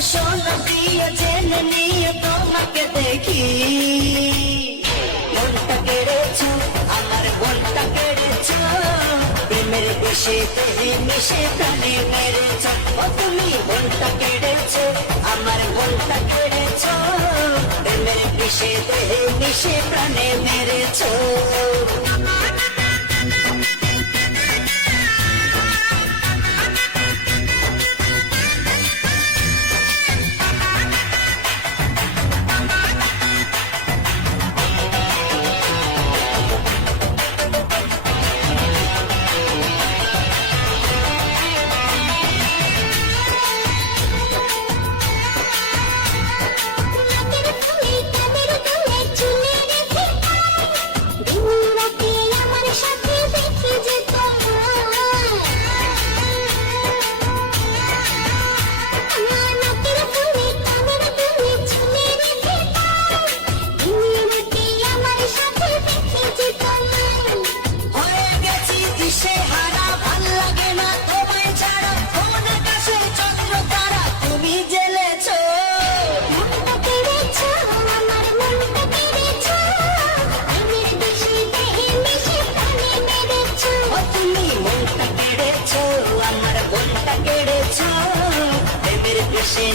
সোনা দিয়ে জেনে নিয়ে তোমাকে দেখি। মনটা কেড়েছো, আমার মনটা কেড়েছো, প্রেমের বেশে দেহে মিশে প্রাণে মেরেছো। ও তুমি মনটা কেড়েছো, আমার মনটা কেড়েছো, প্রেমের বেশে দেহে মিশে প্রাণে মেরেছো।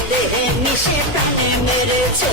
দেহে মিশে প্রাণে মেরেছো।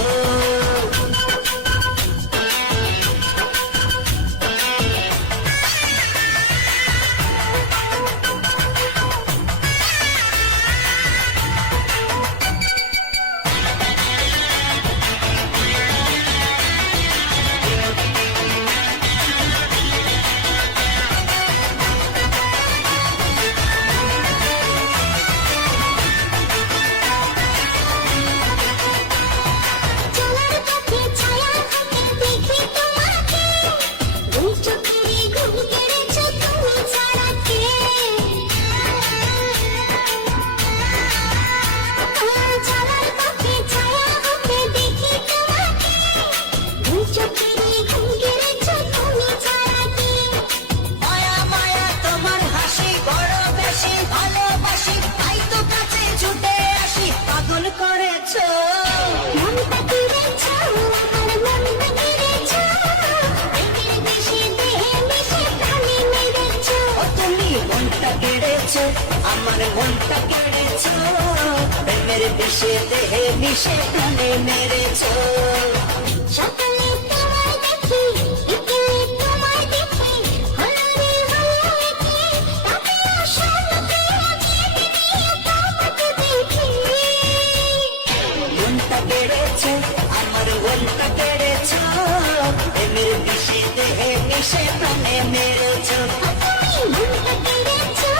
আমার মনটা কেড়েছো, প্রেমের বিষে দেহে মিশে প্রাণে মেরেছো। সকালে তোমায় দেখি, বিকেলে তোমায় দেখি, হলো রে হলো একে, রাতে আসলে জেনে নিয়ে তোমাকে দেখি। মনটা কেড়েছো, আমার মনটা কেড়েছো, প্রেমের বিষে দেহে মিশে প্রাণে মেরেছো। মনটা কেড়েছো,